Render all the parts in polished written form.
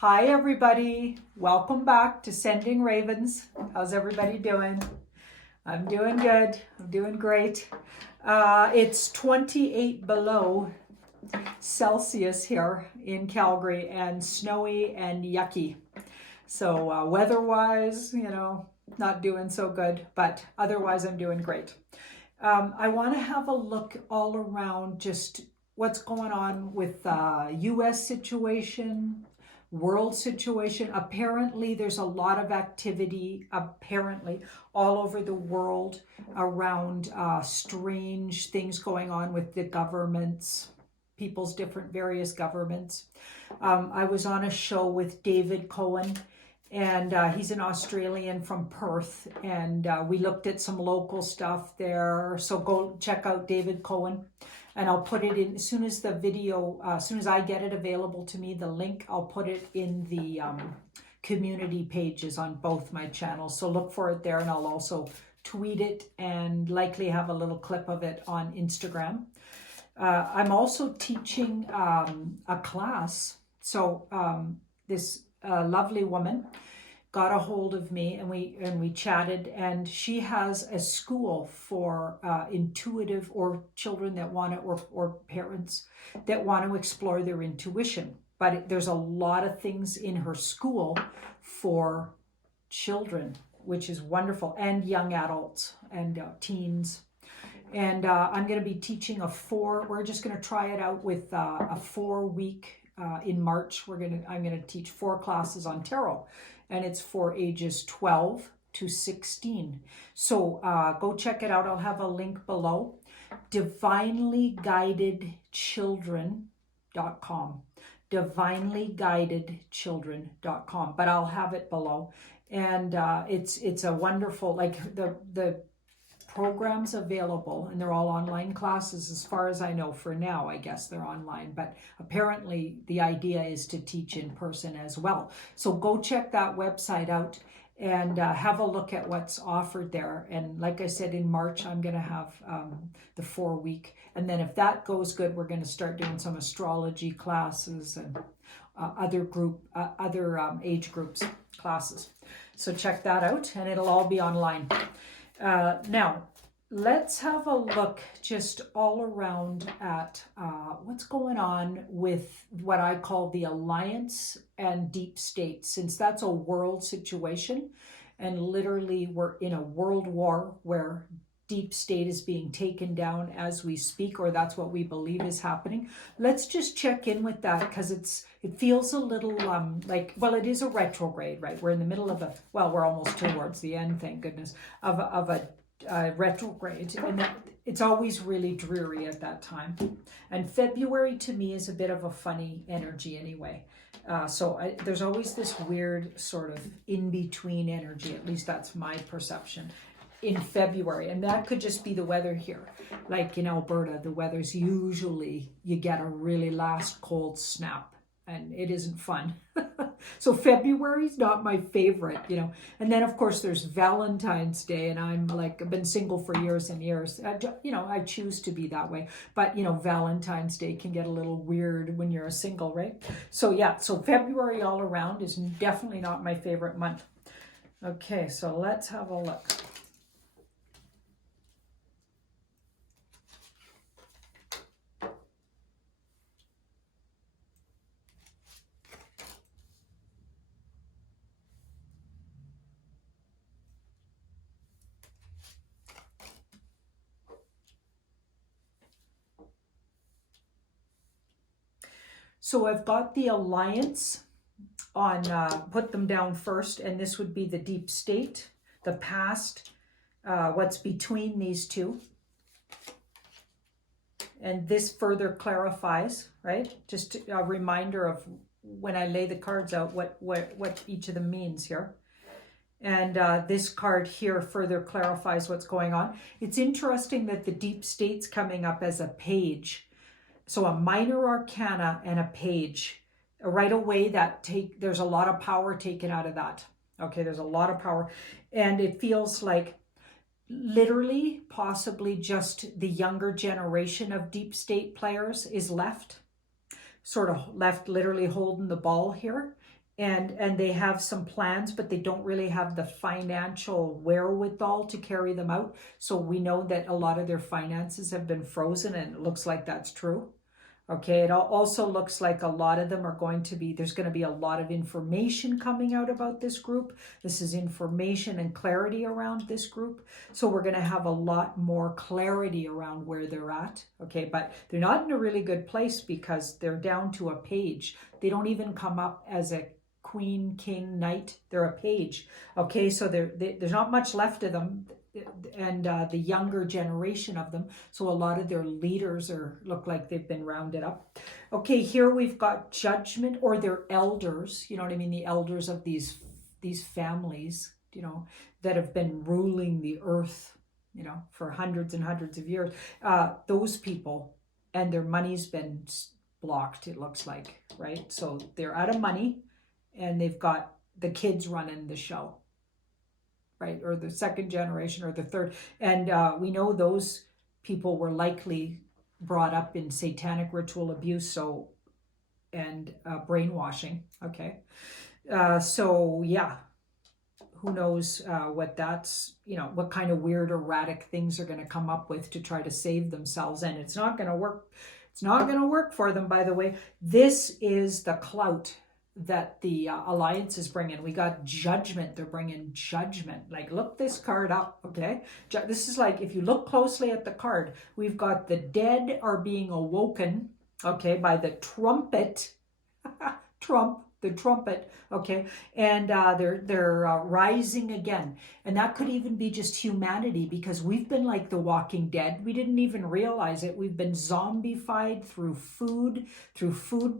Hi everybody, welcome back to Sending Ravens. How's everybody doing? I'm doing good, I'm doing great. It's 28 below Celsius here in Calgary and snowy and yucky. So weather-wise, not doing so good, but otherwise I'm doing great. I want to have a look all around just what's going on with the U.S. situation, world situation. Apparently, there's a lot of activity, apparently, all over the world around strange things going on with the governments, people's different various governments. I was on a show with David Cohen, and he's an Australian from Perth, and we looked at some local stuff there. So go check out David Cohen, and I'll put it in as soon as the video, as soon as I get it available to me, the link, I'll put it in the community pages on both my channels. So look for it there, and I'll also tweet it and likely have a little clip of it on Instagram. I'm also teaching a class. So this lovely woman got a hold of me, and we chatted, and she has a school for intuitive, or children that want to, or parents that want to explore their intuition. But there's a lot of things in her school for children, which is wonderful, and young adults and teens. And I'm going to be teaching we're just going to try it out with a 4-week in March. I'm going to teach 4 classes on tarot, and it's for ages 12 to 16. So go check it out. I'll have a link below. divinelyguidedchildren.com. divinelyguidedchildren.com, but I'll have it below. And it's a wonderful, like the programs available, and they're all online classes as far as I know for now. I guess they're online, but apparently the idea is to teach in person as well. So go check that website out and have a look at what's offered there. And like I said, in March I'm going to have the 4-week, and then if that goes good, we're going to start doing some astrology classes and other age groups classes. So check that out, and it'll all be online. Now, let's have a look just all around at what's going on with what I call the alliance and deep state, since that's a world situation, and literally we're in a world war where deep state is being taken down as we speak, or that's what we believe is happening. Let's just check in with that, because it feels a little like, well, it is a retrograde, right? We're in the middle of we're almost towards the end, thank goodness, of a retrograde, and it's always really dreary at that time. And February to me is a bit of a funny energy anyway. There's always this weird sort of in-between energy, at least that's my perception, in February. And that could just be the weather here. Like in Alberta, the weather's usually, you get a really last cold snap, and it isn't fun. So February's not my favorite, And then of course there's Valentine's Day, and I've been single for years and years. I choose to be that way. But Valentine's Day can get a little weird when you're a single, right? So yeah, so February all around is definitely not my favorite month. Okay, so let's have a look. So I've got the alliance on, put them down first, and this would be the deep state, the past, what's between these two. And this further clarifies, right? Just a reminder of when I lay the cards out, what each of them means here. And this card here further clarifies what's going on. It's interesting that the deep state's coming up as a page. So a minor arcana and a page. Right away, there's a lot of power taken out of that. Okay, there's a lot of power. And it feels like literally, possibly just the younger generation of deep state players is left, sort of left literally holding the ball here. and they have some plans, but they don't really have the financial wherewithal to carry them out. So we know that a lot of their finances have been frozen, and it looks like that's true. Okay, it also looks like a lot of them are going to be, there's going to be a lot of information coming out about this group. This is information and clarity around this group. So we're going to have a lot more clarity around where they're at. Okay, but they're not in a really good place because they're down to a page. They don't even come up as a queen, king, knight. They're a page. Okay, so there's not much left of them, and the younger generation of them. So a lot of their leaders look like they've been rounded up. Okay, here we've got judgment, or their elders. You know what I mean? The elders of these families, you know, that have been ruling the earth, you know, for hundreds and hundreds of years. Those people, and their money's been blocked, it looks like, right? So they're out of money, and they've got the kids running the show, right? Or the second generation or the third. And we know those people were likely brought up in satanic ritual abuse, and brainwashing. Okay. So yeah, who knows what that's, you know, what kind of weird erratic things they're going to come up with to try to save themselves. And it's not going to work. It's not going to work for them, by the way. This is the clout that the alliance is bringing. We got judgment. They're bringing judgment. Like, look this card up, okay? This is like, if you look closely at the card, we've got the dead are being awoken, okay, by the trumpet, the trumpet, okay, and they're rising again. And that could even be just humanity, because we've been like the Walking Dead. We didn't even realize it. We've been zombified through food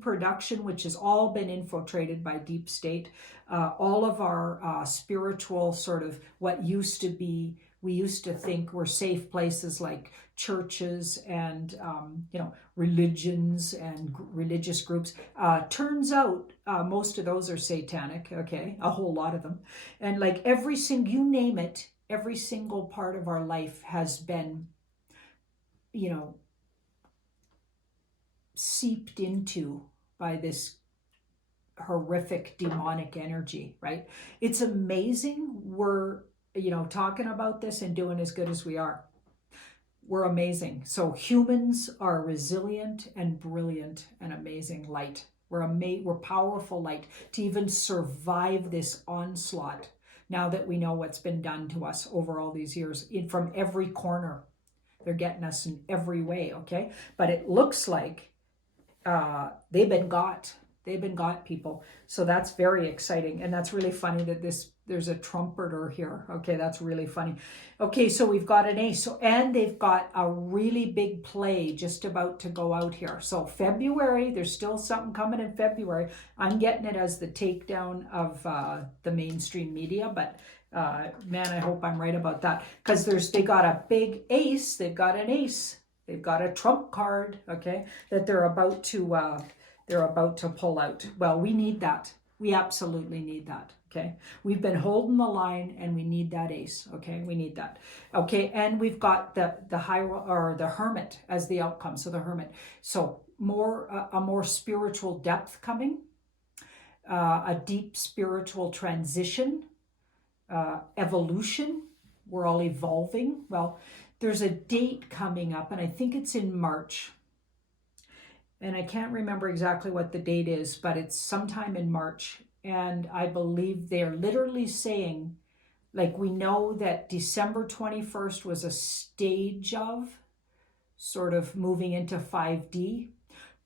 production, which has all been infiltrated by deep state. All of our spiritual sort of what used to be, we used to think were safe places like churches and you know, religions and religious groups. Turns out most of those are satanic. Okay, a whole lot of them, and like you name it, every single part of our life has been, you know, seeped into by this horrific demonic energy. Right? It's amazing. We're, you know, talking about this and doing as good as we are. We're amazing. So humans are resilient and brilliant and amazing light. We're powerful light to even survive this onslaught. Now that we know what's been done to us over all these years, from every corner, they're getting us in every way. Okay, but it looks like they've been got, people. So that's very exciting, and that's really funny that there's a trumpeter here. Okay, that's really funny. Okay, so we've got an ace. So, and they've got a really big play just about to go out here. So February, there's still something coming in February. I'm getting it as the takedown of the mainstream media, but man, I hope I'm right about that, because they got a big ace. They've got an ace. They've got a trump card. Okay, that they're about to pull out. Well, we need that. We absolutely need that. Okay, we've been holding the line, and we need that ace. Okay, we need that. Okay, and we've got the hermit as the outcome. So the hermit. So a more spiritual depth coming, a deep spiritual transition, evolution. We're all evolving. Well, there's a date coming up, and I think it's in March. And I can't remember exactly what the date is, but it's sometime in March. And I believe they're literally saying, like, we know that December 21st was a stage of sort of moving into 5D.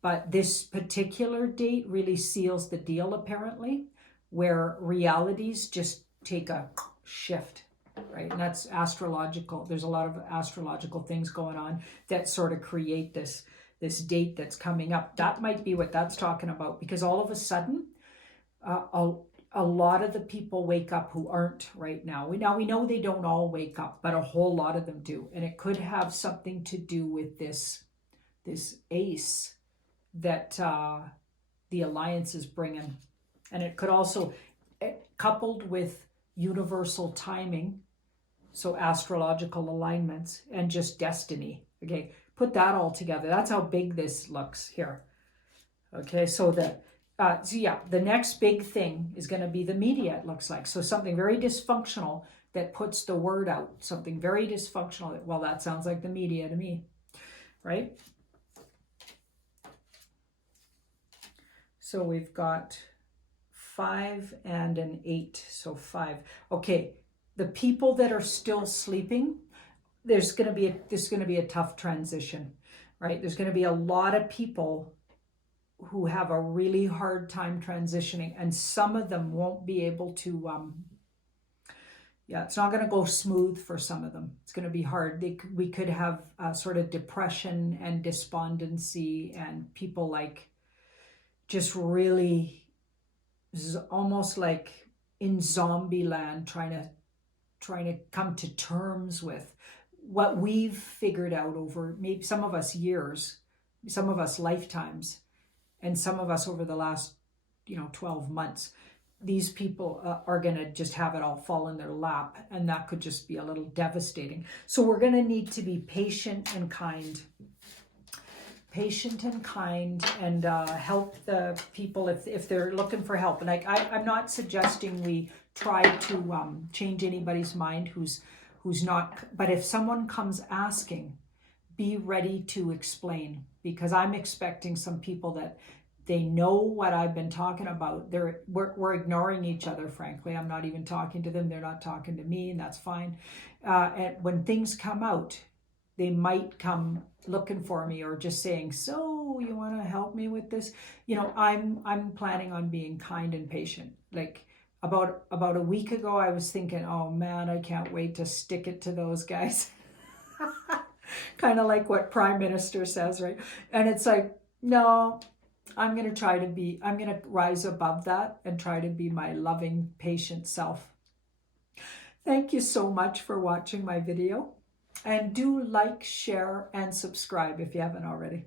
But this particular date really seals the deal, apparently, where realities just take a shift, right? And that's astrological. There's a lot of astrological things going on that sort of create this date that's coming up. That might be what that's talking about, because all of a sudden, a lot of the people wake up who aren't right now. We know they don't all wake up, but a whole lot of them do. And it could have something to do with this ace that the alliance is bringing. And it could also, coupled with universal timing, so astrological alignments and just destiny. Okay, put that all together. That's how big this looks here. Okay, so So yeah, the next big thing is going to be the media, it looks like. So something very dysfunctional that puts the word out. Something very dysfunctional. Well, that sounds like the media to me, right? So we've got 5 and an 8, so 5. Okay, the people that are still sleeping, there's going to be a tough transition, right? There's going to be a lot of people who have a really hard time transitioning, and some of them won't be able to it's not going to go smooth for some of them. It's going to be hard. We could have sort of depression and despondency, and people like just really almost like in zombie land, trying to come to terms with what we've figured out over maybe some of us years, some of us lifetimes, and some of us over the last 12 months. These people are going to just have it all fall in their lap, and that could just be a little devastating. So we're going to need to be patient and kind and help the people if they're looking for help. And I'm not suggesting we try to change anybody's mind who's not, but if someone comes asking, be ready to explain, because I'm expecting some people that they know what I've been talking about. We're ignoring each other, frankly. I'm not even talking to them. They're not talking to me, and that's fine. And when things come out, they might come looking for me or just saying, so you want to help me with this? I'm planning on being kind and patient. Like about a week ago, I was thinking, oh man, I can't wait to stick it to those guys. Kind of like what Prime Minister says, right? And it's like, no, I'm going to rise above that and try to be my loving, patient self. Thank you so much for watching my video. And do like, share, and subscribe if you haven't already.